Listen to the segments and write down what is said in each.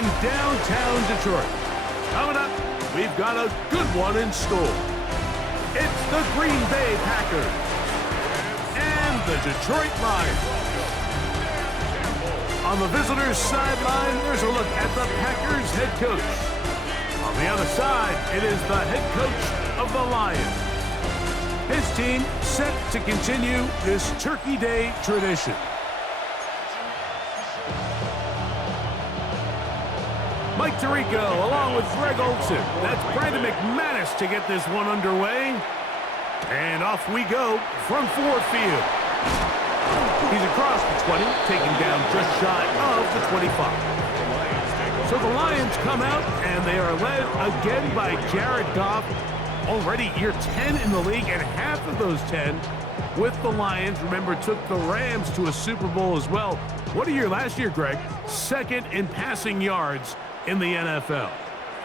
in downtown Detroit. Coming up, we've got a good one in store. It's the Green Bay Packers and the Detroit Lions. On the visitors' sideline, there's a look at the Packers head coach. On the other side, it is the head coach of the Lions. His team set to continue this Turkey Day tradition. Mike Tirico along with Greg Olson. That's Brandon McManus to get this one underway. And off we go from Ford Field. He's across the 20, taken down just shy of the 25. So the Lions come out, and they are led again by Jared Goff. Already year 10 in the league, and half of those 10 with the Lions. Remember, took the Rams to a Super Bowl as well. What a year last year, Greg. Second in passing yards in the NFL.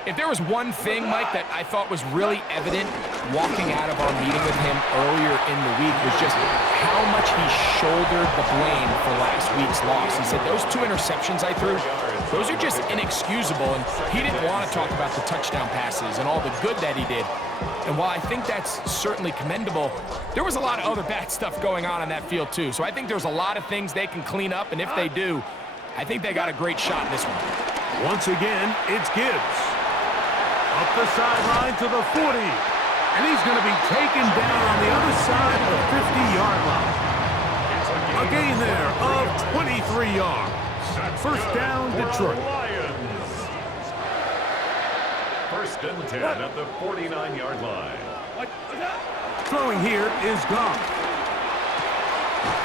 If there was one thing, Mike, that I thought was really evident walking out of our meeting with him earlier in the week was just how much he shouldered the blame for last week's loss. He said, those 2 interceptions I threw, those are just inexcusable, and he didn't want to talk about the touchdown passes and all the good that he did. And while I think that's certainly commendable, there was a lot of other bad stuff going on that field too. So I think there's a lot of things they can clean up, and if they do, I think they got a great shot in this one. Once again, it's Gibbs. Up the sideline to the 40. And he's going to be taken down on the other side of the 50-yard line. A gain there of 23 yards. First down, Detroit. First and 10 at the 49-yard line. Throwing here is Goff.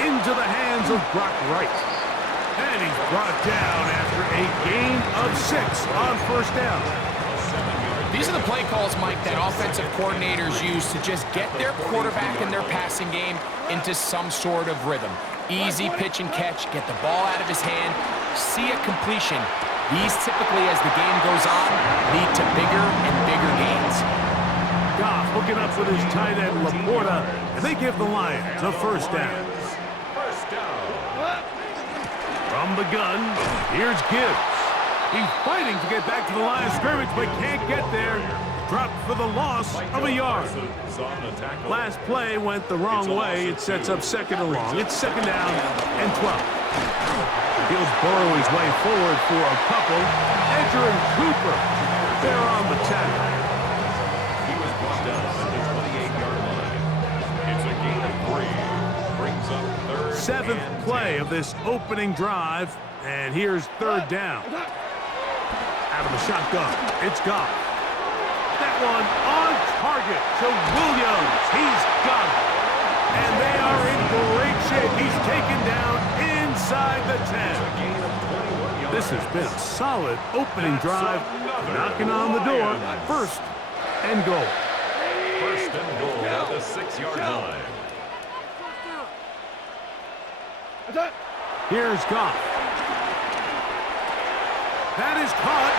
Into the hands of Brock Wright. And he's brought down after a gain of 6 on first down. These are the play calls, Mike, that offensive coordinators use to just get their quarterback and their passing game into some sort of rhythm. Easy pitch and catch, get the ball out of his hand, see a completion. These typically, as the game goes on, lead to bigger and bigger gains. Goff hooking up with his tight end, Laporta, and they give the Lions a first down. From the gun, here's Gibbs. He's fighting to get back to the line of scrimmage, but can't get there. Dropped for the loss of a yard. Last play went the wrong way. It sets up second and long. It's second down and 12. He'll burrow his way forward for a couple. Edger and Cooper, they're on the tackle. He was brought down at the 28-yard line. It's a gain of 3. Brings up third. Seventh play of this opening drive, and here's third down. Out of the shotgun, it's Goff. That one on target to Williams. He's got it. And they are in great shape. He's taken down inside the 10. This has been a solid opening drive. Knocking on the door. First and goal. First and goal at the 6-yard line. Here's Goff. That is caught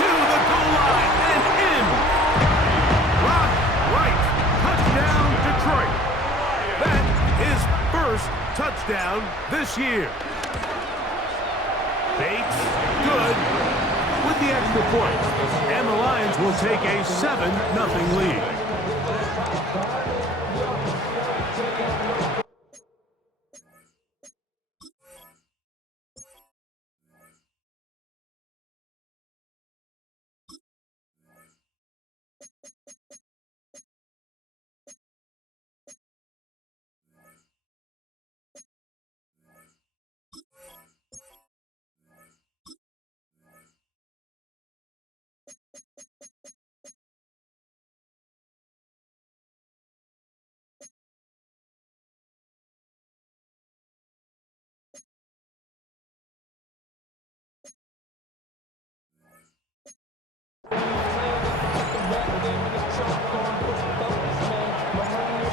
to the goal line and in. Brock Wright, touchdown Detroit. That is first touchdown this year. Bates, good with the extra point. And the Lions will take a 7-0 lead.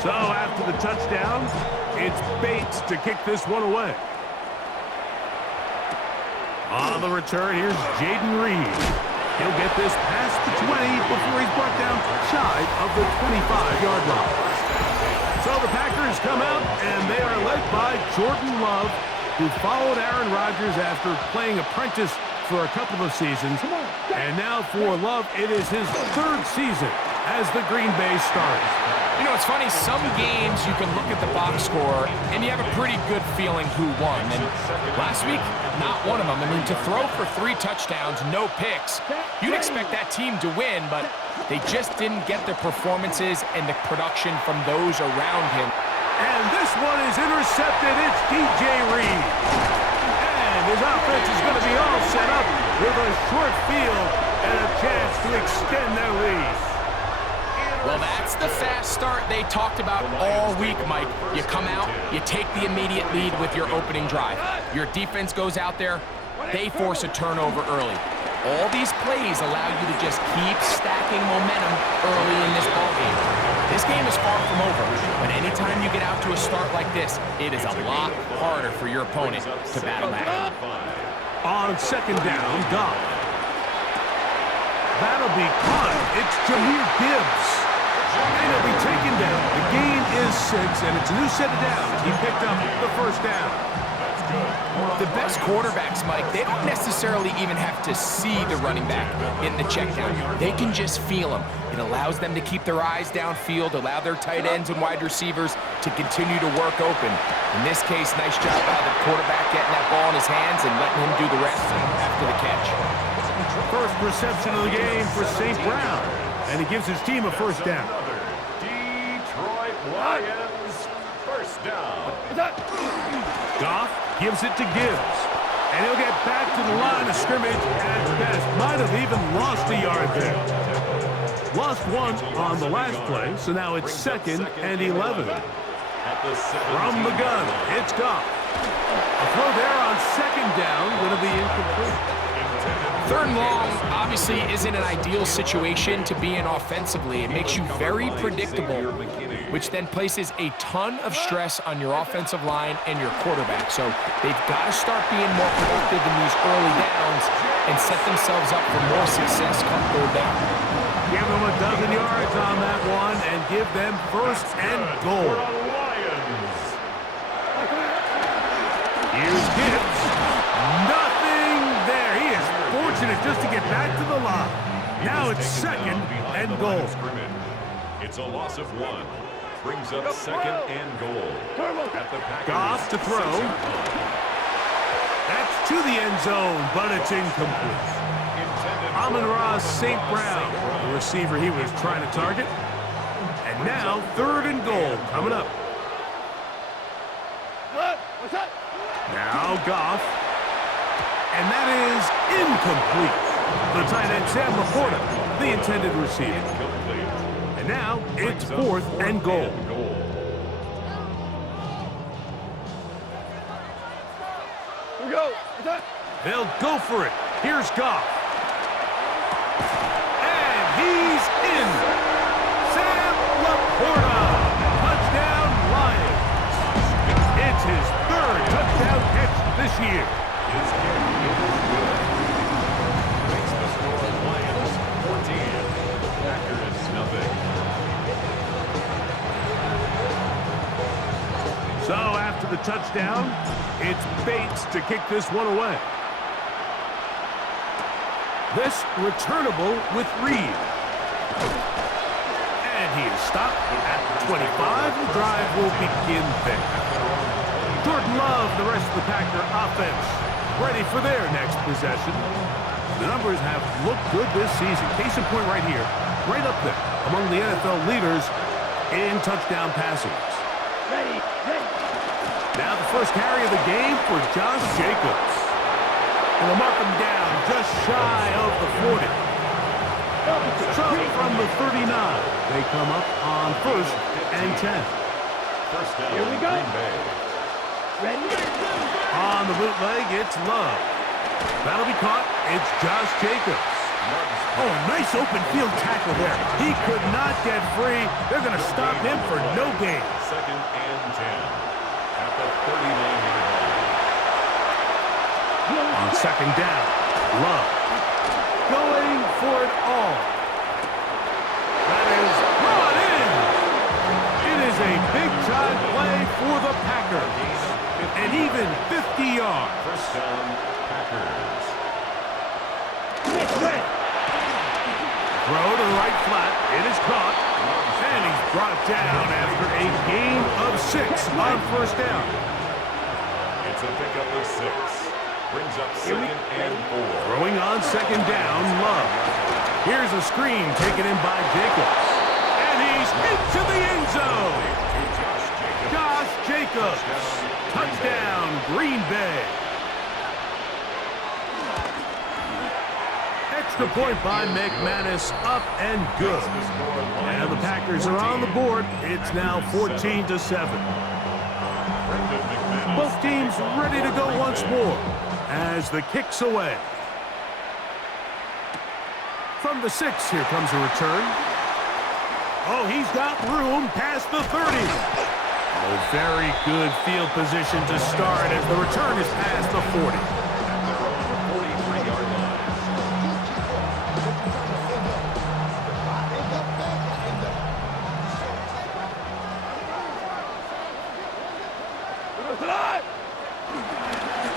So after the touchdown, it's Bates to kick this one away. On the return, here's Jaden Reed. He'll get this past the 20 before he's brought down shy of the 25-yard line. So the Packers come out, and they are led by Jordan Love, who followed Aaron Rodgers after playing apprentice for a couple of seasons. And now for Love, it is his third season as the Green Bay starter. You know, it's funny, some games you can look at the box score and you have a pretty good feeling who won. And last week, not one of them. I mean, to throw for 3 touchdowns, no picks, you'd expect that team to win, but they just didn't get the performances and the production from those around him. And this one is intercepted. It's DJ Reed. And his offense is going to be all set up with a short field and a chance to extend their lead. Well, that's the fast start they talked about all week, Mike. You come out, you take the immediate lead with your opening drive. Your defense goes out there, they force a turnover early. All these plays allow you to just keep stacking momentum early in this ballgame. This game is far from over, but anytime you get out to a start like this, it is a lot harder for your opponent to battle back. On second down, Goff. That'll be caught. It's Jahmyr Gibbs. And he'll be taken down. The gain is 6, and it's a new set of downs. He picked up the first down. The best quarterbacks, Mike, they don't necessarily even have to see the running back in the check down. They can just feel him. It allows them to keep their eyes downfield, allow their tight ends and wide receivers to continue to work open. In this case, nice job by the quarterback getting that ball in his hands and letting him do the rest after the catch. First reception of the game for St. Brown, and he gives his team a first down. Detroit Lions, first down. Goff gives it to Gibbs, and he'll get back to the line of scrimmage at best. Might have even lost a yard there. Lost 1 on the last play, so now it's 2nd and 11. From the gun, it's Goff. A throw there on second down, going to be incomplete. 3rd and long obviously isn't an ideal situation to be in offensively. It makes you very predictable, which then places a ton of stress on your offensive line and your quarterback. So they've got to start being more productive in these early downs and set themselves up for more success come 3rd down. Give them a dozen yards on that one and give them first and goal. Here's Gibbs. Nothing there. He is fortunate just to get back to the line. Now it's 2nd and goal. It's a loss of 1. Brings up 2nd and goal. Goff to throw. That's to the end zone, but it's incomplete. Amon-Ra St. Brown, the receiver he was trying to target. And now 3rd and goal coming up. Now Goff. And that is incomplete. The tight end Sam Laporta, the intended receiver. And now it's 4th and goal. Here we go. They'll go for it. Here's Goff. And he's in. Sam Laporta. Touchdown Lions. It's his 3rd touchdown catch this year. His kick is good. Makes the score Lions 14. Packers nothing. So after the touchdown, it's Bates to kick this one away. This returnable with Reed. And he is stopped at the 25. The drive will begin there. Jordan Love, the rest of the Packer offense, ready for their next possession. The numbers have looked good this season. Case in point right here, right up there among the NFL leaders in touchdown passings. Now the first carry of the game for Josh Jacobs. And they'll mark him down just shy of the 40. So from the 39, they come up on 1st and 10. First down. Here we go. Green Bay. Ready? On the bootleg, it's Love. That'll be caught. It's Josh Jacobs. Oh, nice open field tackle there. He could not get free. They're going to stop him for no gain. 2nd and 10. At the 39-yard line. On second down, Love going for it all. That is brought in. It is a big-time play for the Packers. And even 50 yards. First down, Packers. Throw to the right flat. It is caught. And he's brought down after a gain of 6 on first down. It's a pickup of 6. Brings up 2nd and 4. Throwing on 2nd down, Love. Here's a screen taken in by Jacobs. And he's into the end zone. Josh Jacobs. Touchdown, Green Bay. Extra point by McManus, up and good. And the Packers are on the board. It's now 14-7. Both teams ready to go once more as the kick's away. From the 6, here comes a return. Oh, he's got room past the 30. Oh, very good field position to start as the return is past the 40.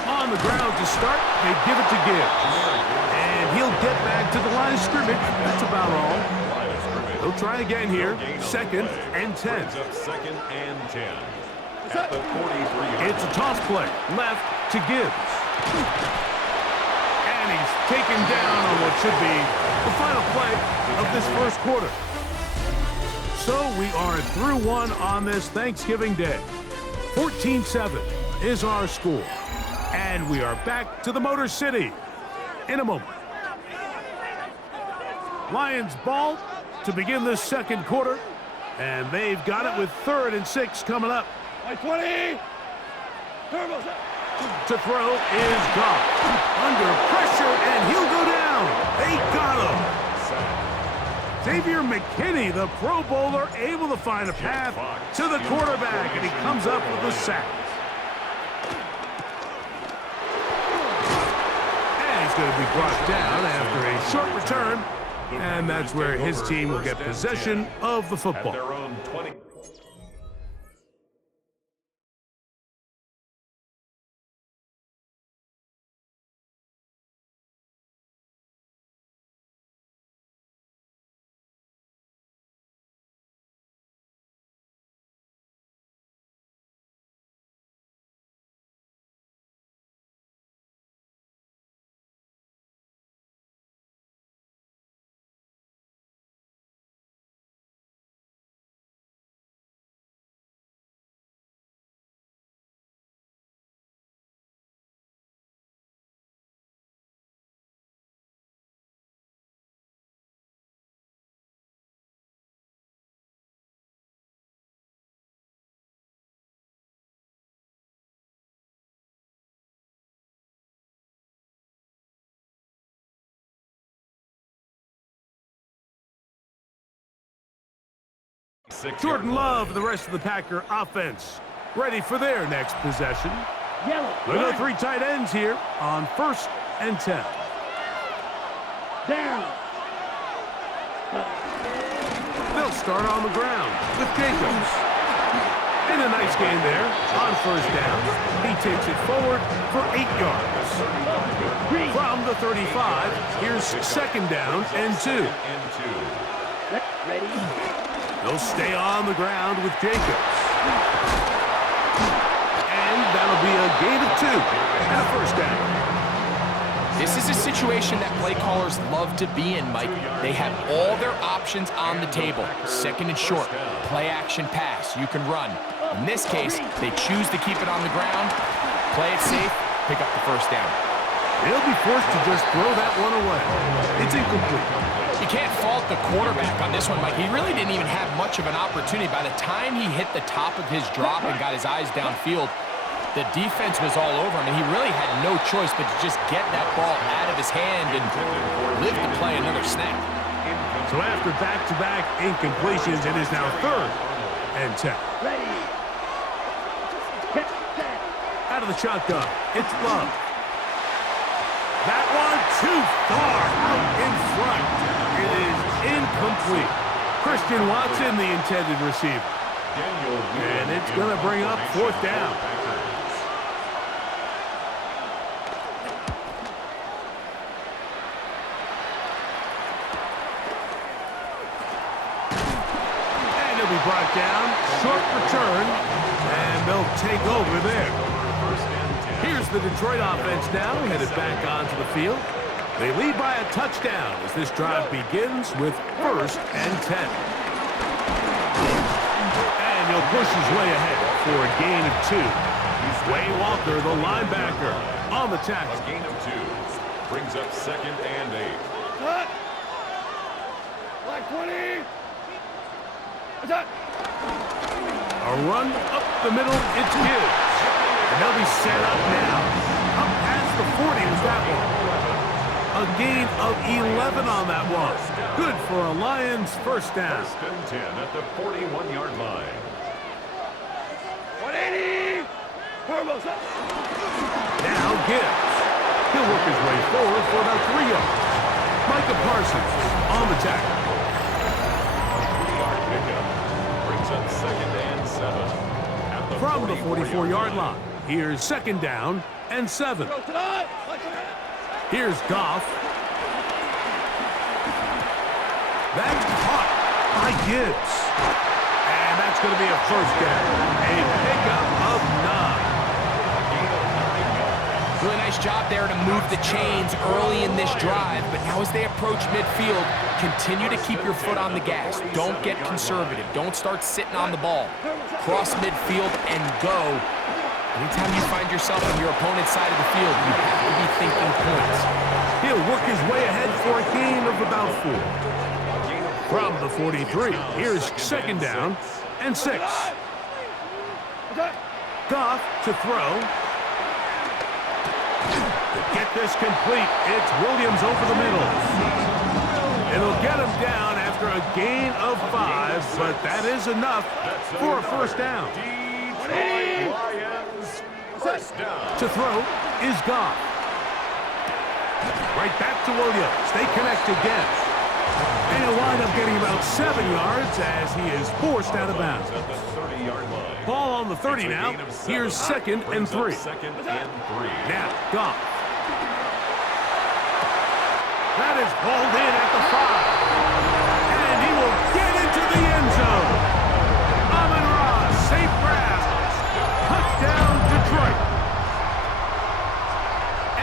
On the ground to start, they give it to Gibbs. And he'll get back to the line of scrimmage. That's about all. They'll try again here. 2nd and 10. Second and 10. At the 43. It's a toss play. Left to Gibbs. And he's taken down on what should be the final play of this first quarter. So we are through 1 on this Thanksgiving Day. 14-7 is our score. And we are back to the Motor City in a moment. Lions ball to begin this second quarter. And they've got it with 3rd and 6 coming up. 20. To throw is Goff. Under pressure, and he'll go down. They got him. Xavier McKinney, the Pro Bowler, able to find a path to the quarterback, and he comes up with a sack. And he's going to be brought down after a short return, and that's where his team will get possession of the football. At their own 20. Jordan Love, the rest of the Packer offense, ready for their next possession. Look at 3 tight ends here on 1st and 10. Down. They'll start on the ground with Jacobs. And a nice gain there on 1st down. He takes it forward for 8 yards. From the 35, here's 2nd down and 2. Ready. They'll stay on the ground with Jacobs. And that'll be a gain of 2 and a 1st down. This is a situation that play callers love to be in, Mike. They have all their options on the table. 2nd and short, play action pass, you can run. In this case, they choose to keep it on the ground, play it safe, pick up the 1st down. They'll be forced to just throw that one away. It's incomplete. You can't fault the quarterback on this one, Mike. He really didn't even have much of an opportunity. By the time he hit the top of his drop and got his eyes downfield, the defense was all over him, and he really had no choice but to just get that ball out of his hand and live to play another snap. So after back-to-back incompletions, it is now 3rd and 10. Ready. Out of the shotgun, it's Love. That one too far out in front. It is incomplete. Christian Watson, the intended receiver. And it's going to bring up 4th down. be brought down. Short return, and they'll take over there. Here's the Detroit offense now, headed back onto the field. They lead by a touchdown as this drive begins with 1st and 10. And he'll push his way ahead for a gain of 2. Wayne Walker, the linebacker, on the tackle. A gain of 2 brings up 2nd and 8. Cut. Black 20. Attack. A run up the middle, it's good. And they'll be set up now. Up past the 40 was that one. A gain of 11 on that one. Good for a Lions first down. 1st and 10 at the 41-yard line. 180. Now Gibbs. He'll work his way forward for about 3 yards. Micah Parsons on the tackle. 3-yard pickup brings up 2nd and 7 at the From the 44-yard line. Here's 2nd down and 7. Here's Goff. That's caught by Gibbs. And that's going to be a first down. A pickup of 9. Really nice job there to move the chains early in this drive, but now as they approach midfield, continue to keep your foot on the gas. Don't get conservative. Don't start sitting on the ball. Cross midfield and go. Anytime you find yourself on your opponent's side of the field, you have to be thinking points. He'll work his way ahead for a gain of about 4. From the 43, here's 2nd down and 6. Goff to throw. To get this complete, it's Williams over the middle. It'll get him down after a gain of 5, but that is enough for a first down. Detroit Lions first down. To throw is Goff. Right back to Williams. They connect again. And he'll wind up getting about 7 yards as he is forced out of bounds. At the 30-yard line. Ball on the 30 now. Here's 2nd and 3. 2nd and 3. Now, Goff. That is hauled in at the 5. And he will get into the end zone. Amon-Ra, St. Brown. Touchdown, Detroit.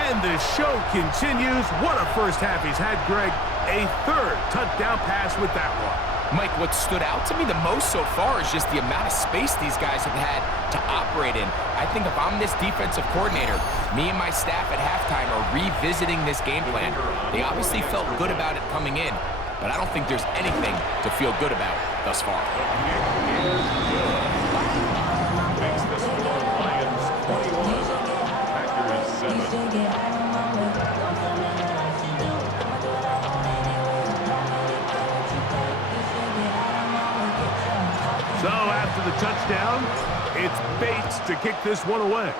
And the show continues. What a first half he's had, Greg. A 3rd touchdown pass with that one. Mike, what stood out to me the most so far is just the amount of space these guys have had to operate in. I think if I'm this defensive coordinator, me and my staff at halftime are revisiting this game plan. They obviously felt good about it coming in, but I don't think there's anything to feel good about thus far. Makes the score Lions 21, Packers 7. So after the touchdown, it's Bates to kick this one away.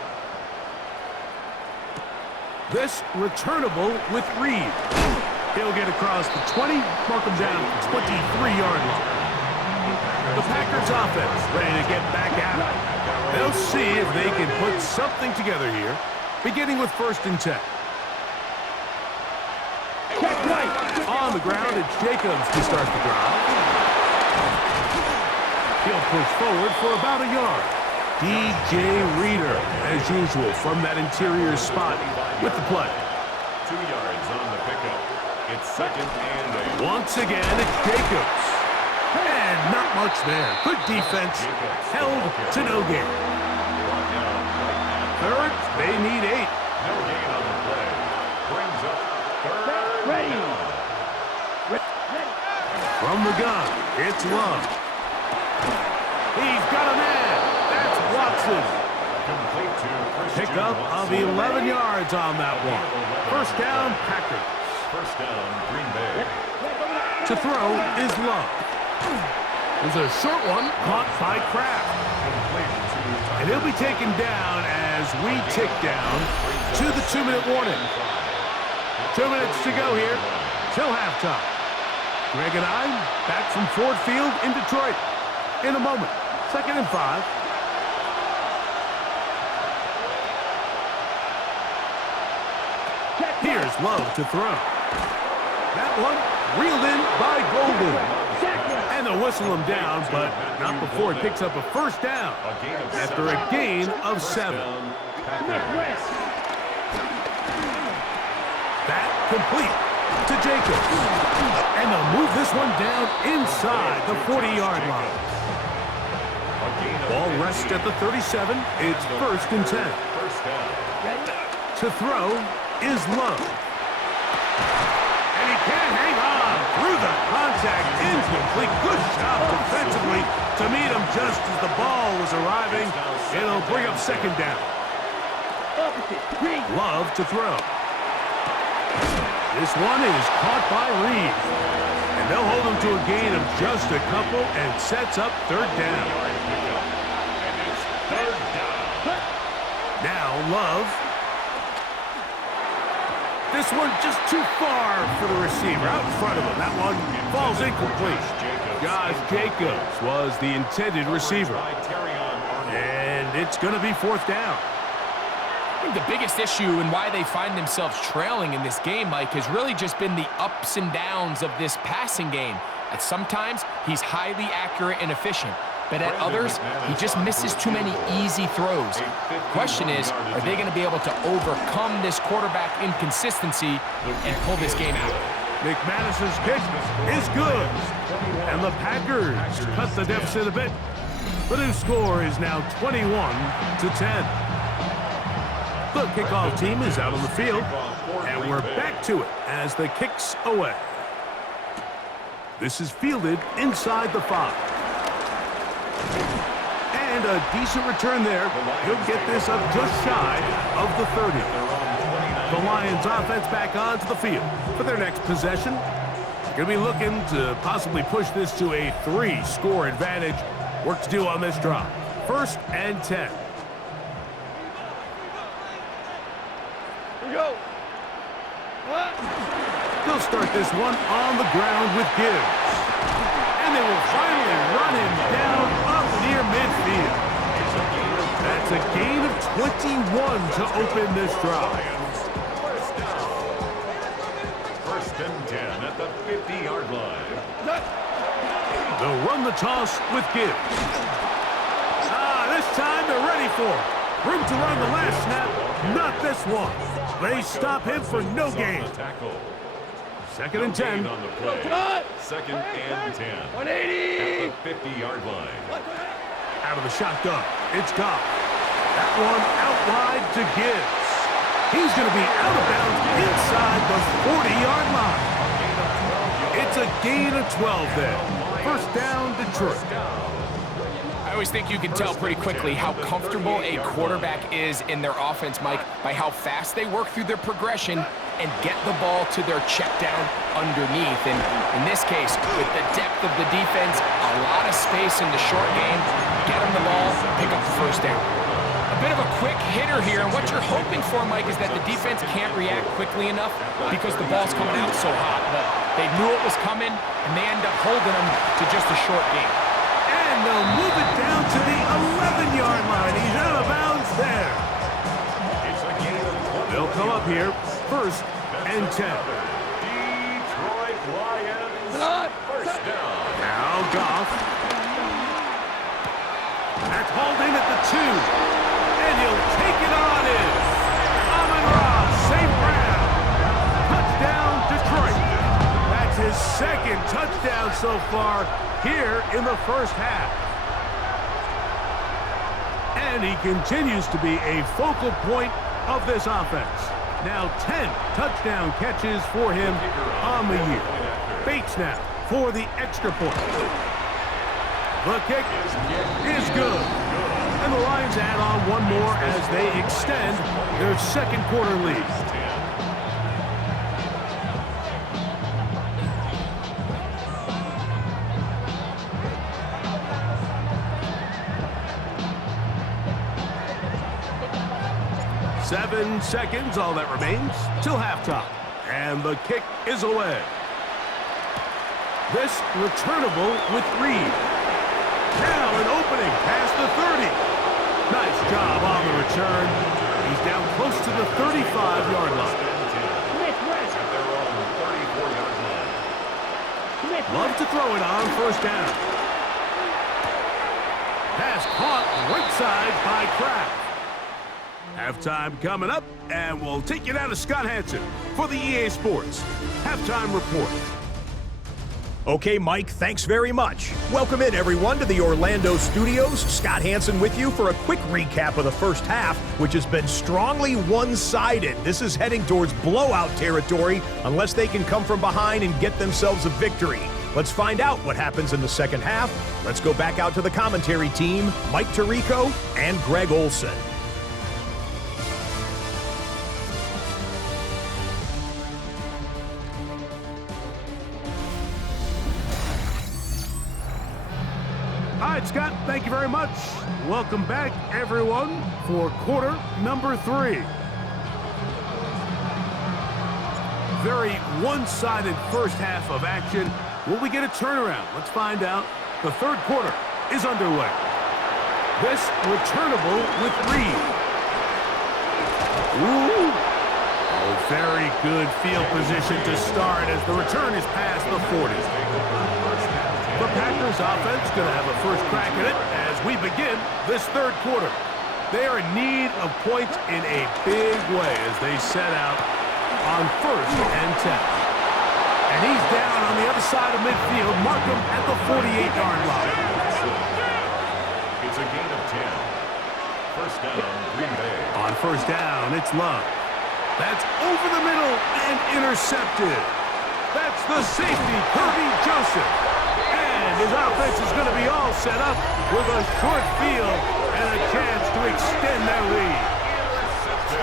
This returnable with Reed. He'll get across the 20, mark him down at the 23-yard line. The Packers offense ready to get back at it. They'll see if they can put something together here, beginning with 1st and 10. On the ground, it's Jacobs to start the drive. He'll push forward for about a yard. DJ Reader, as usual, from that interior spot with the play. 2 yards on the pickup. It's 2nd and 8. Once again, it's Jacobs. And not much there. Good defense. Held to no gain. 3rd, they need 8. No gain on the play. Brings up 3rd down. From the gun, it's Love. He's got a man. That's Watson. Complete to Christian Pickup of Watson. 11 yards on that one. First down, Packers. First down, Green Bay. To throw is Love. There's a short one caught by Kraft. And he'll be taken down as we tick down to the 2-minute warning. 2 minutes to go here till halftime. Greg and I back from Ford Field in Detroit in a moment. 2nd and 5. Here's Love to throw. That one reeled in by Golden. And And they'll whistle him down, but not before he picks up a first down after a gain of 7. That complete to Jacobs. And they'll move this one down inside the 40-yard line. Ball rests at the 37. It's 1st and 10. To throw is Love. And he can't hang on through the contact. Incomplete. Good job defensively to meet him just as the ball was arriving. It'll bring up 2nd down. Love to throw. This one is caught by Reed. And they'll hold him to a gain of just a couple and sets up 3rd down. Now Love. This one just too far for the receiver. Out in front of him. That one falls incomplete. Josh Jacobs was the intended receiver. And it's going to be 4th down. I think the biggest issue and why they find themselves trailing in this game, Mike, has really just been the ups and downs of this passing game. At sometimes, he's highly accurate and efficient. But at others, he just misses too many easy throws. Question is, are they going to be able to overcome this quarterback inconsistency and pull this game out? McManus's kick is good. And the Packers cut the deficit a bit. The new score is now 21-10. The kickoff team is out on the field. And we're back to it as the kick's away. This is fielded inside the 5. And a decent return there. He'll get this up just shy of the 30. The Lions offense back onto the field for their next possession. Going to be looking to possibly push this to a 3-score advantage. Work to do on this drive. 1st and 10. Here we go. They'll start this one on the ground with Gibbs. And they will finally run him down up near midfield. That's a gain of 21 to open this drive. 1st and 10 at the 50-yard line. They'll run the toss with Gibbs. This time they're ready for it. Room to run the last snap. Not this one. They stop him for no gain. 2nd and 10. On the play. 2nd and 10. 180. At the 50-yard line. Out of the shotgun. It's Goff. That one out wide to Gibbs. He's going to be out of bounds inside the 40-yard line. It's a gain of 12 there. 1st down, Detroit. I always think you can tell pretty quickly how comfortable a quarterback is in their offense, Mike, by how fast they work through their progression and get the ball to their check down underneath. And in this case, with the depth of the defense, a lot of space in the short game, get them the ball, pick up the 1st down. A bit of a quick hitter here, and what you're hoping for, Mike, is that the defense can't react quickly enough because the ball's coming out so hot. But they knew it was coming, and they end up holding them to just a short game. And they'll move it down to the 11-yard line. He's out of bounds there. They'll come up here, 1st and 10. Detroit Lions. 1st down. Now Goff. That's hauled in at the 2. And he'll take it on in. Amon-Ra, St. Brown. Touchdown, Detroit. That's his 2nd touchdown so far here in the 1st half. And he continues to be a focal point of this offense. Now 10 touchdown catches for him on the year. Bates now for the extra point. The kick is good. And the Lions add on one more as they extend their 2nd quarter lead. Seven seconds, all that remains, till halftime. And the kick is away. This returnable with Reed. Now an opening past the 30. Nice job on the return. He's down close to the 35-yard line. Love to throw it on first down. Pass caught right side by Kraft. Halftime coming up, and we'll take you down to Scott Hansen for the EA Sports Halftime Report. Okay, Mike, thanks very much. Welcome in, everyone, to the Orlando studios. Scott Hansen with you for a quick recap of the first half, which has been strongly one-sided. This is heading towards blowout territory unless they can come from behind and get themselves a victory. Let's find out what happens in the second half. Let's go back out to the commentary team, Mike Tirico and Greg Olson. All right, Scott, thank you very much. Welcome back, everyone, for quarter number 3. Very one-sided first half of action. Will we get a turnaround? Let's find out. The third quarter is underway. This returnable with Reed. Ooh. Oh, very good field position to start as the return is past the 40. The Packers offense going to have a first crack at it as we begin this third quarter. They are in need of points in a big way as they set out on 1st and 10. And he's down on the other side of midfield. Mark him at the 48-yard line. It's a gain of 10. First down, Green Bay. On first down, it's Love. That's over the middle and intercepted. That's the safety, Kirby Joseph. And his offense is going to be all set up with a short field and a chance to extend their lead.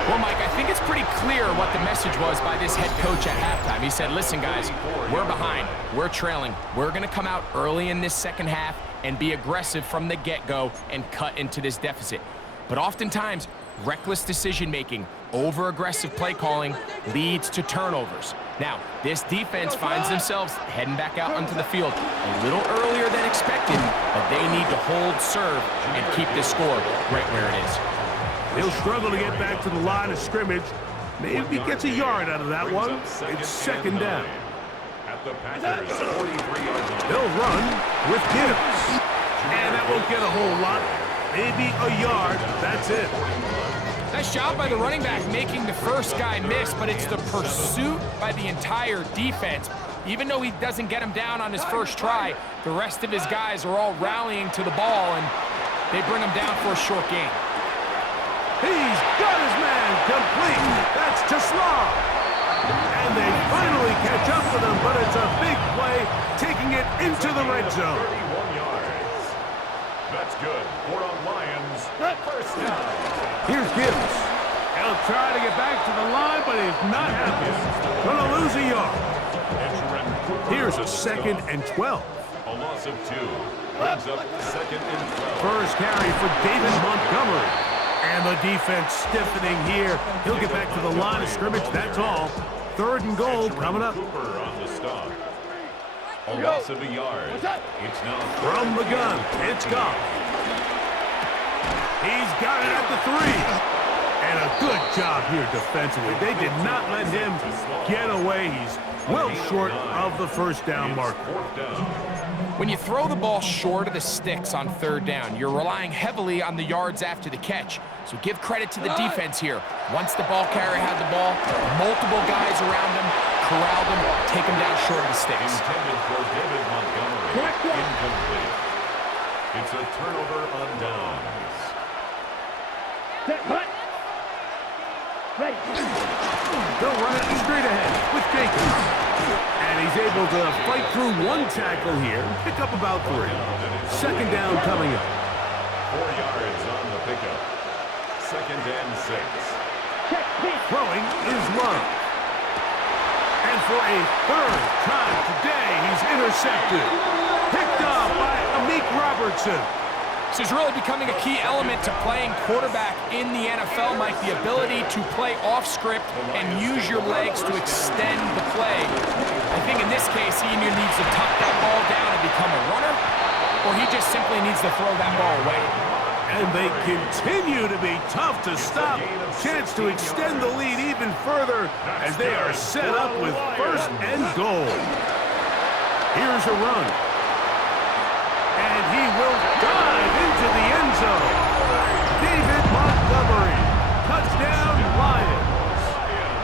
Well, Mike, I think it's pretty clear what the message was by this head coach at halftime. He said, listen, guys, we're behind. We're trailing. We're going to come out early in this second half and be aggressive from the get-go and cut into this deficit. But oftentimes, reckless decision-making, over-aggressive play calling leads to turnovers. Now, this defense finds themselves heading back out onto the field a little earlier than expected, but they need to hold serve and keep this score right where it is. He'll struggle to get back to the line of scrimmage. Maybe he gets a yard out of that one. It's second down. At the Packers, 43-yard line. They'll run with Gibbs. And that won't get a whole lot. Maybe a yard. That's it. Nice job by the running back making the first guy miss, but it's the pursuit by the entire defense. Even though he doesn't get him down on his first try, the rest of his guys are all rallying to the ball, and they bring him down for a short gain. He's got his man complete. That's Tesla. And they finally catch up with him, but it's a big play, taking it into the red zone. 31 yards. That's good. For a Lions. First down. Here's Gibbs. He'll try to get back to the line, but he's not happy. Gonna lose a yard. Here's a 2nd and 12. A loss of 2. Brings up 2nd and 12. First carry for David Montgomery. And the defense stiffening here. He'll get back to the line of scrimmage, that's all. 3rd and goal coming up. Cooper on the stop. A loss of a yard. It's now From the gun, it's Goff. He's got it at the 3. And a good job here defensively. They did not let him get away. He's well short of the first down marker. 4th down. When you throw the ball short of the sticks on 3rd down, you're relying heavily on the yards after the catch. So give credit to the defense here. Once the ball carrier had the ball, multiple guys around him, corralled him, take him down short of the sticks. Intended for David Montgomery. Incomplete. It's a turnover on downs. They'll run it straight ahead with Jenkins. And he's able to fight through one tackle here, pick up about 3. 2nd down coming up. 4 yards on the pickup. 2nd and 6. Throwing is Love. And for a 3rd time today, he's intercepted. Picked off by Amik Robertson. This is really becoming a key element to playing quarterback in the NFL, Mike, the ability to play off script and use your legs to extend the play. I think in this case, he either needs to tuck that ball down and become a runner, or he just simply needs to throw that ball away. And they continue to be tough to stop. Chance to extend the lead even further as they are set up with 1st and goal. Here's a run. And he will dive into the end zone. David Montgomery. Touchdown, Lions.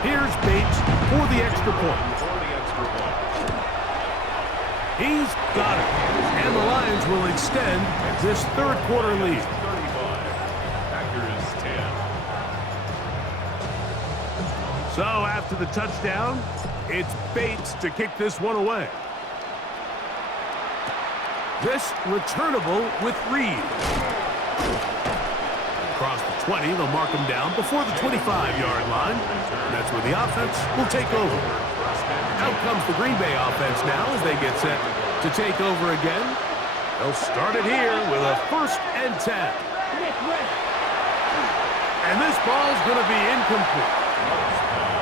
Here's Bates for the extra point. He's got it. And the Lions will extend this third quarter lead. 35. Packers 10. So after the touchdown, it's Bates to kick this one away. This returnable with Reed. Across the 20, they'll mark him down before the 25-yard line. And that's where the offense will take over. Out comes the Green Bay offense now as they get set to take over again. They'll start it here with a 1st and 10. And this ball's going to be incomplete.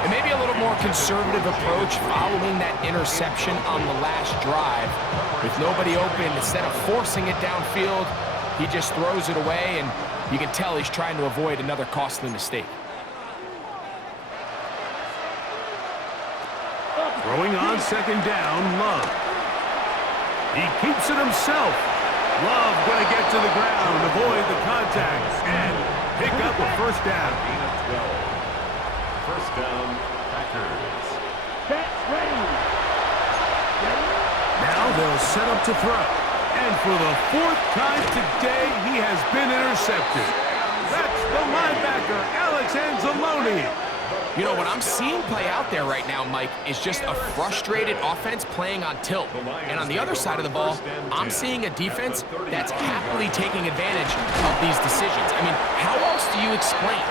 And maybe a little more conservative approach following that interception on the last drive. With nobody open, instead of forcing it downfield, he just throws it away, and you can tell he's trying to avoid another costly mistake. Throwing on 2nd down, Love. He keeps it himself. Love going to get to the ground, avoid the contact, and pick up a 1st down. 1st down, Packers. Now they'll set up to throw. And for the 4th time today, he has been intercepted. That's the linebacker, Alex Anzalone. You know, what I'm seeing play out there right now, Mike, is just a frustrated offense playing on tilt. And on the other side of the ball, I'm seeing a defense that's happily taking advantage of these decisions. I mean, how else do you explain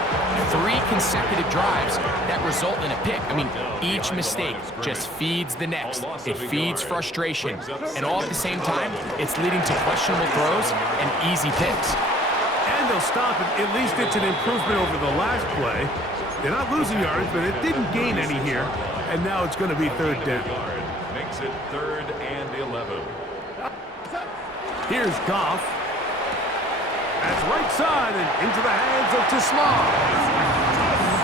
3 consecutive drives that result in a pick? I mean, each mistake just feeds the next. It feeds frustration. And all at the same time, it's leading to questionable throws and easy picks. And they'll stop it. At least it's an improvement over the last play. They're not losing yards, but it didn't gain any here. And now it's going to be 3rd down. Makes it 3rd and 11. Here's Goff. That's right side and into the hands of Tislam.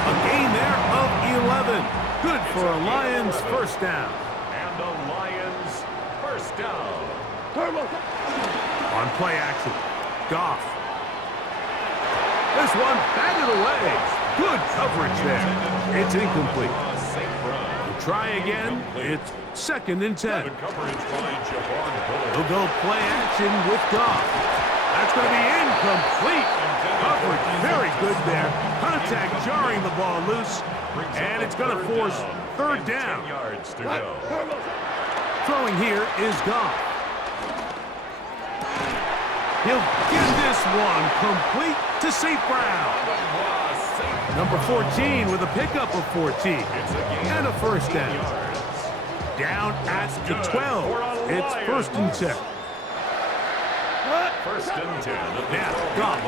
A gain there of 11. Good for a Lions 1st down. And the Lions 1st down. On play action, Goff. This one batted away. Good coverage there. It's incomplete. We'll try again. It's 2nd and 10. He'll go play action with Goff. That's going to be incomplete. Coverage very good there. Contact jarring the ball loose. And it's going to force 3rd down. Throwing here is Goff. He'll get this one complete to St. Brown. Number 14 with a pickup of 14. And a 1st down. Down at the 12. It's 1st and 10. 1st and 10. Now, Goff.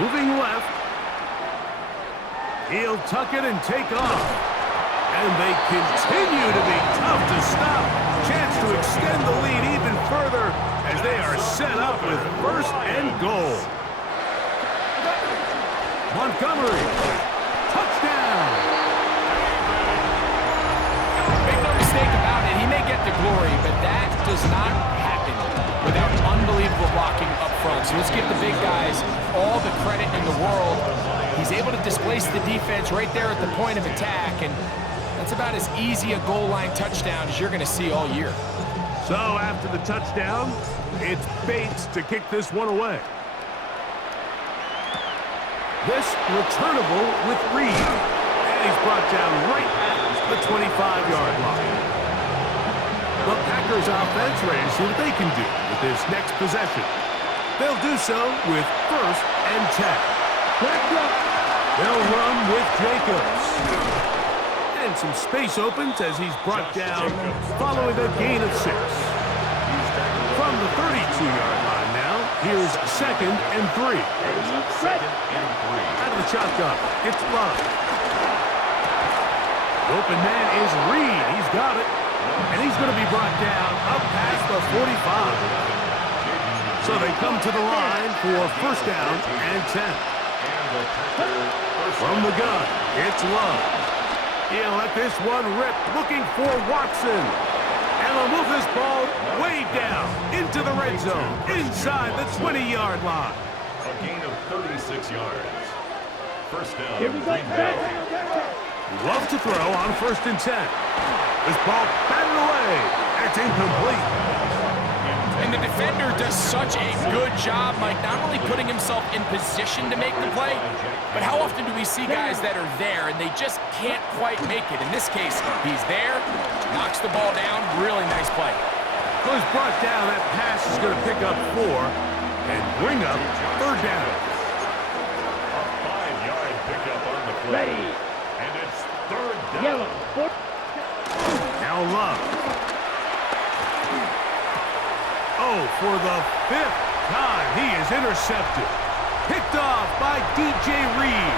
Moving left. He'll tuck it and take off. And they continue to be tough to stop. Chance to extend the lead even further as they are set up with 1st and goal. Montgomery. Touchdown. Make no mistake about it, he may get the glory, but that does not happen without unbelievable blocking up front. So let's give the big guys all the credit in the world. He's able to displace the defense right there at the point of attack, and that's about as easy a goal line touchdown as you're going to see all year. So after the touchdown, it's Bates to kick this one away. This returnable with Reed. And he's brought down right at the 25-yard line. The Packers offense ready to see what they can do with this next possession. They'll do so with 1st and 10. They'll run with Jacobs. And some space opens as he's brought down following a gain of 6. From the 32-yard line now, here's 2nd and 3. Out of the shotgun, it's Love. The open man is Reed. He's got it. And he's going to be brought down up past the 45. So they come to the line for 1st down and 10. From the gun, it's Love. He'll let this one rip, looking for Watson. And he'll move this ball way down into the red zone, inside the 20-yard line. A gain of 36 yards. First down. Here we go. Love to throw on 1st and 10. This ball batted away. That's incomplete. And the defender does such a good job, Mike, not only putting himself in position to make the play, but how often do we see guys that are there and they just can't quite make it? In this case, he's there, knocks the ball down, really nice play. Well, he's brought down. That pass is going to pick up 4 and bring up 3rd down. A 5-yard pickup on the play. Ready. And it's 3rd down. Yellow. Now Love. Oh, for the 5th time, he is intercepted. Picked off by DJ Reed.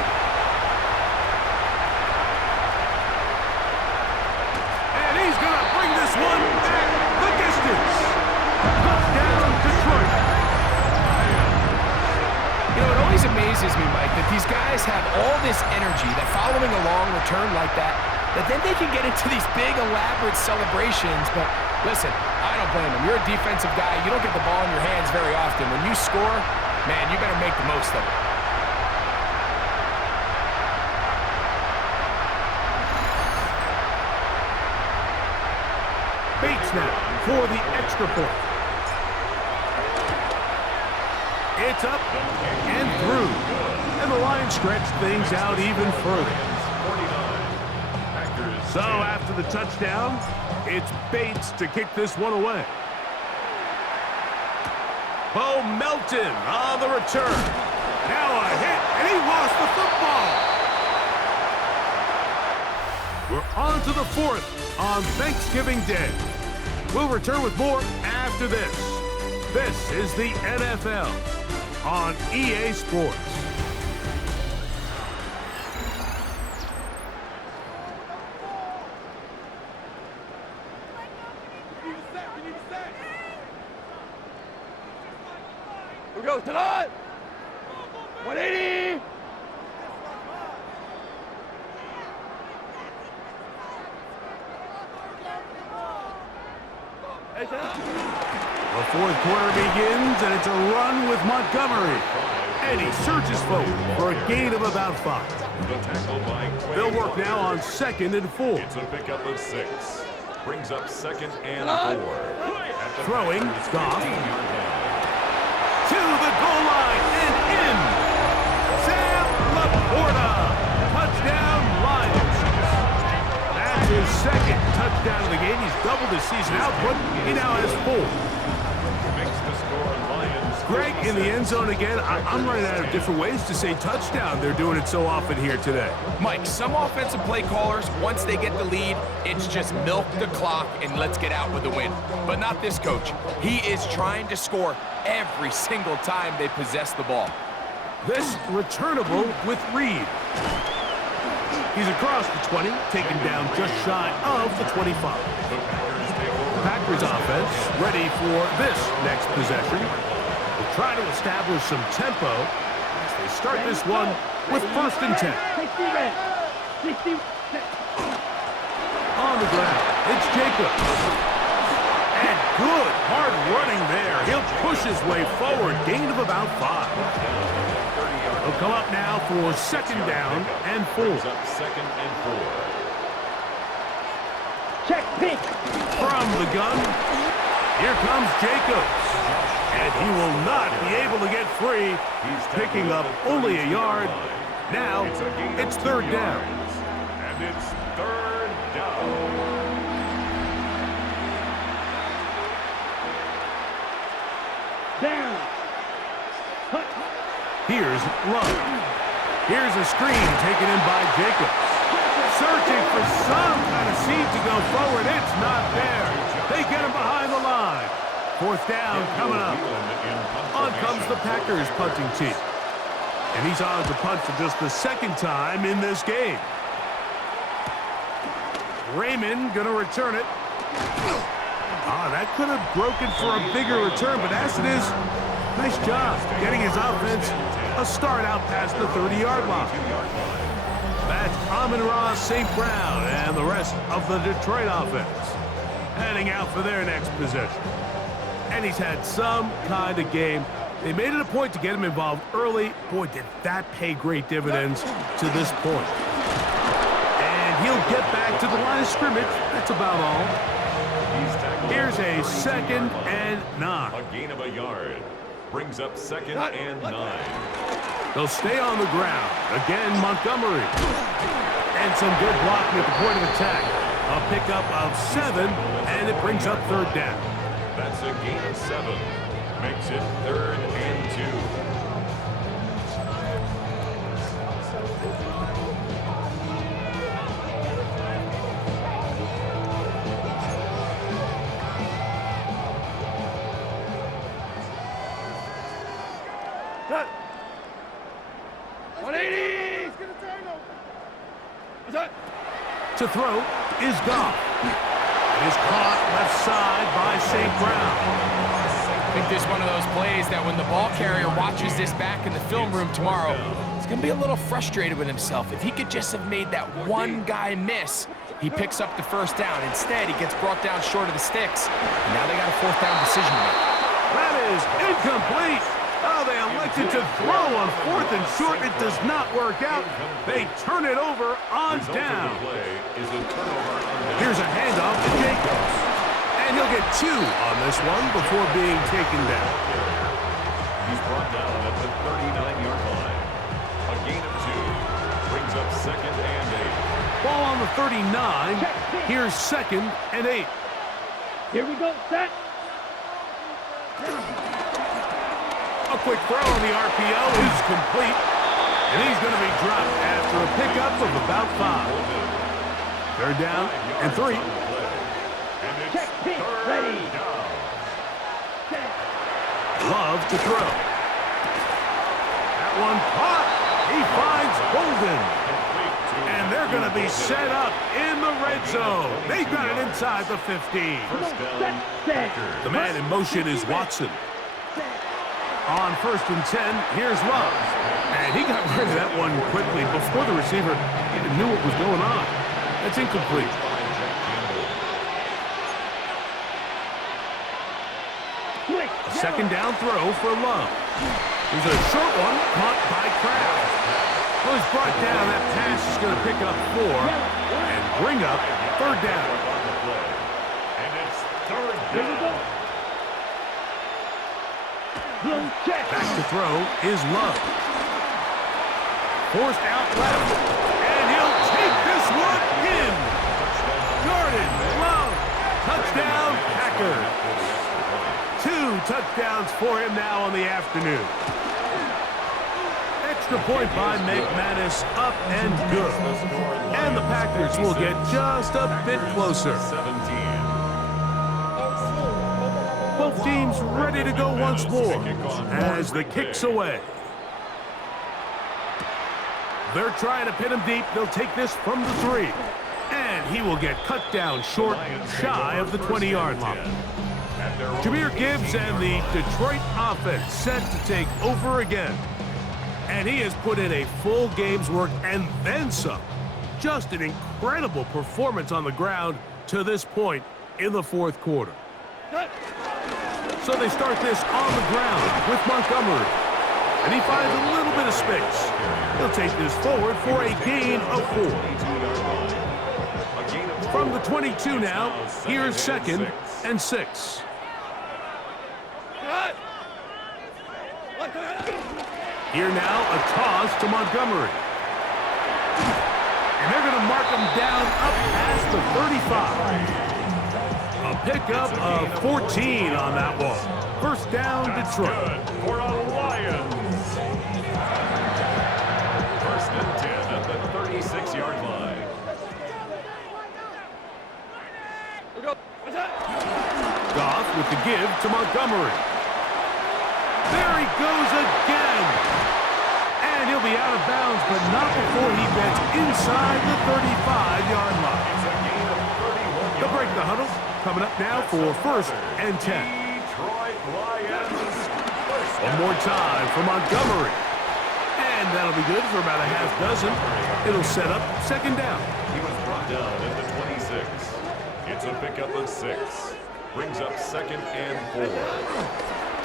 And he's going to bring this one back the distance. Touchdown, Detroit. You know, it always amazes me, Mike, that these guys have all this energy that following a long return like that then they can get into these big, elaborate celebrations. But listen, I don't blame them. You're a defensive guy. You don't get the ball in your hands very often. When you score, man, you better make the most of it. Bates now for the extra point. It's up and through. And the Lions stretch things out even further. So after the touchdown, it's Bates to kick this one away. Bo Melton on the return. Now a hit, and he lost the football. We're on to the 4th on Thanksgiving Day. We'll return with more after this. This is the NFL on EA Sports. We go tonight. 180. The 4th quarter begins, and it's a run with Montgomery. And he surges forward for a gain of about 5. The tackle by Quay. They'll work now on 2nd and 4. It's a pickup of 6. Brings up 2nd and 4. Throwing, Goff. To the goal line and in. Sam Laporta. Touchdown, Lions. That's his 2nd touchdown of the game. He's doubled his season output. He now has 4. Makes the score Lions. Greg in the end zone again. I'm running out of different ways to say touchdown. They're doing it so often here today. Mike, some offensive play callers, once they get the lead, it's just milk the clock and let's get out with the win. But not this coach. He is trying to score every single time they possess the ball. This returnable with Reed. He's across the 20, taken down just shy of the 25. Packers offense ready for this next possession. They'll try to establish some tempo as they start this one with 1st and 10. 60. On the ground, it's Jacobs. And good hard running there. He'll push his way forward, gain of about 5. He'll come up now for 2nd down and 4. Brings up 2nd and 4. Check pink. From the gun, here comes Jacobs. And he will not be able to get free, picking up only a yard. Now, it's 3rd down. And it's 3rd down. Down. Here's Love. Here's a screen taken in by Jacobs. Searching for some kind of seam to go forward. It's not there. They get him behind the line. 4th down coming up. On comes the Packers punting team. And he's on to punt for just the 2nd time in this game. Raymond going to return it. That could have broken for a bigger return, but as it is, nice job getting his offense a start out past the 30-yard line. That That's Amon-Ra St. Brown and the rest of the Detroit offense heading out for their next possession. And he's had some kind of game. They made it a point to get him involved early. Boy, did that pay great dividends to this point. And he'll get back to the line of scrimmage. That's about all. Here's a 2nd and 9. A gain of a yard. Brings up 2nd and 9. They'll stay on the ground. Again, Montgomery. And some good blocking at the point of attack. A pickup of 7, and it brings up 3rd down. That's a gain of 7. Makes it 3rd and 2. Cut. 180. To throw is Goff. It is caught left side by St. Brown. I think this is one of those plays that when the ball carrier watches this back in the film room tomorrow, he's going to be a little frustrated with himself. If he could just have made that one guy miss, he picks up the 1st down. Instead, he gets brought down short of the sticks. And now they got a 4th down decision to make. That is incomplete. Oh, they elected to throw on 4th and short. It does not work out. They turn it over on down. Here's a handoff to Jacobs. And he'll get 2 on this one before being taken down. He's brought down at the 39-yard line. A gain of 2. Brings up 2nd and 8. Ball on the 39. Here's 2nd and 8. Here we go, set. A quick throw on the RPO is complete. And he's going to be dropped after a pickup of about 5. 3rd down and 3. Check, pitch, ready. Love to throw. That one caught. He finds Golden. And they're going to be set up in the red zone. They've got it inside the 15. The man in motion is Watson. On 1st and 10, here's Love. And he got rid of that one quickly before the receiver even knew what was going on. That's incomplete. A 2nd down throw for Love. There's a short one caught by Kraft. Well, he's brought down. That pass is going to pick up 4 and bring up 3rd down. And it's 3rd down. Back to throw is Love. Forced out left. And he'll take this one in. Jordan Love. Touchdown, Packers. 2 touchdowns for him now on the afternoon. Extra point by McManus, up and good. And the Packers will get just a bit closer. 17. Both teams ready to go once more as the kick's away. They're trying to pin him deep. They'll take this from the 3. And he will get cut down short, shy of the 20-yard line. Jahmyr Gibbs and the Detroit offense set to take over again. And he has put in a full game's work and then some. Just an incredible performance on the ground to this point in the 4th quarter. So they start this on the ground with Montgomery. And he finds a little bit of space. He'll take this forward for a gain of 4. From the 22 now, here's 2nd and 6. Here now, a toss to Montgomery. And they're going to mark him down up past the 35. A pickup of 14 on that one. 1st down, Detroit. For a Lions. 1st and 10 at the 36-yard line. Goff with the give to Montgomery. There he goes again. And he'll be out of bounds, but not before he gets inside the 35-yard line. They'll break the huddle. Coming up now for 1st and 10. Detroit Lions. One more time for Montgomery. And that'll be good for about a half dozen. It'll set up second down. He was brought down at the 26. It's a pickup of 6. Brings up 2nd and 4.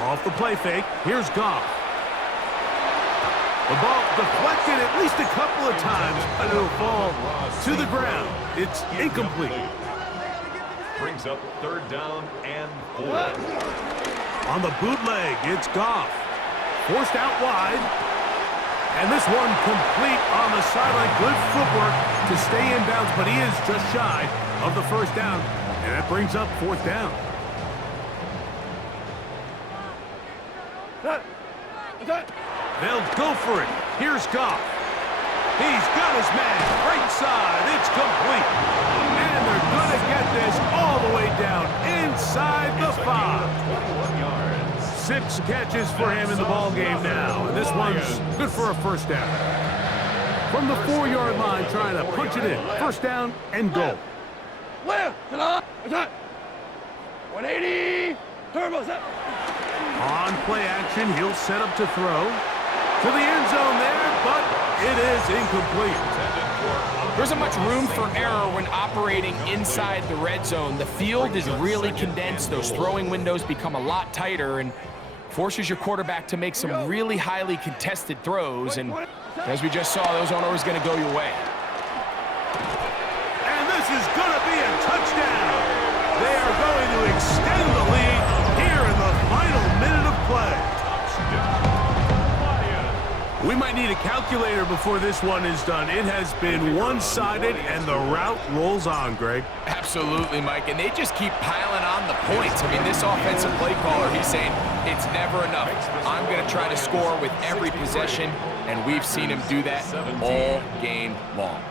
Off the play fake, here's Goff. The ball deflected at least a couple of times, but it'll fall to the ground. It's incomplete. Brings up 3rd down and 4. On the bootleg, it's Goff. Forced out wide. And this one complete on the sideline. Good footwork to stay in bounds, but he is just shy of the first down. And that brings up 4th down. They'll go for it. Here's Goff. He's got his man. Right side. It's complete. And they're going to get this all the way down inside the 5. 21 yards. 6 catches for him in the ball game now. And this one's good for a first down. From the 4-yard line, trying to punch it in. First down and goal. 180. Turbo set. On play action, he'll set up to throw. To the end zone there, but it is incomplete. There isn't much room for error when operating inside the red zone. The field is really condensed. Those throwing windows become a lot tighter and forces your quarterback to make some really highly contested throws. And as we just saw, those aren't always going to go your way. And this is going to be a touchdown. They are going to extend the lead here in the final minute of play. We might need a calculator before this one is done. It has been one-sided, and the route rolls on, Greg. Absolutely, Mike, and they just keep piling on the points. I mean, this offensive play caller, he's saying it's never enough. I'm going to try to score with every possession, and we've seen him do that all game long.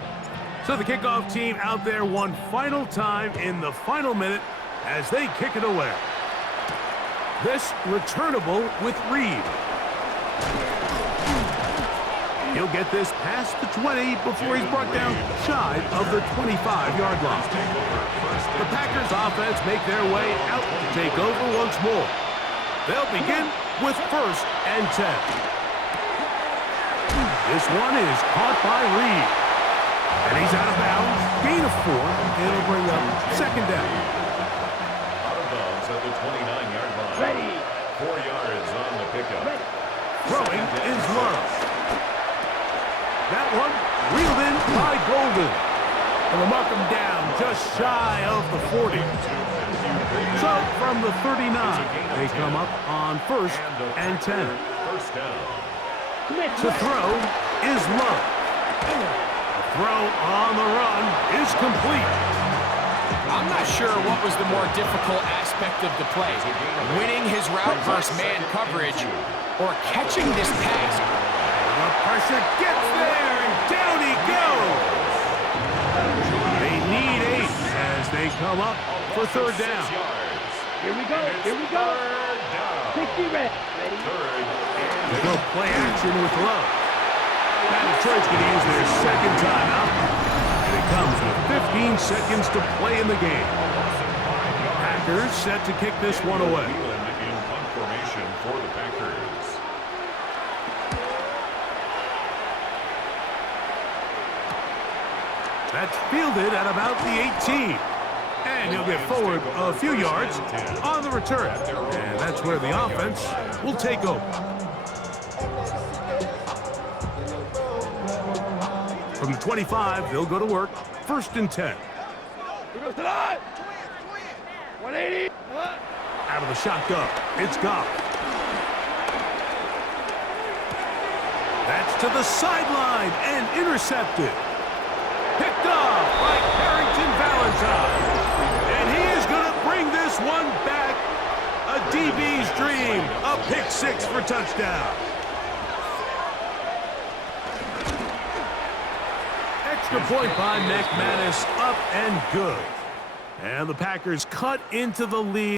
So the kickoff team out there one final time in the final minute as they kick it away. This returnable with Reed. He'll get this past the 20 before he's brought down shy of the 25-yard line. The Packers offense make their way out to take over once more. They'll begin with 1st and 10. This one is caught by Reed. And he's out of bounds. Gain of 4. It'll bring up 2nd down. Out of bounds at the 29-yard line. Ready. 4 yards on the pickup. Throwing is Love. That one reeled in by Golden. And will mark him down just shy of the 40. So from the 39, they come up on 1st and 10. First down. To throw is Love. The throw on the run is complete. I'm not sure what was the more difficult aspect of the play, winning his route versus man coverage or catching this pass. The pressure gets there, and down he goes. They need 8 as they come up for 3rd down. Here we go. Here we go. 60 red. Ready. They go play action with Love. Now Detroit's going to use their 2nd timeout. And it comes with 15 seconds to play in the game. Packers set to kick this one away. In punt formation for the Packers. That's fielded at about the 18. And he'll get forward a few yards on the return. And that's where the offense will take over. From the 25, they'll go to work. 1st and 10. Here goes the line. 180. Out of the shotgun, it's Goff. That's to the sideline and intercepted. Picked off by Carrington Valentine. And he is going to bring this one back. A DB's dream. A pick 6 for touchdown. Extra point by McManus. Up and good. And the Packers cut into the lead.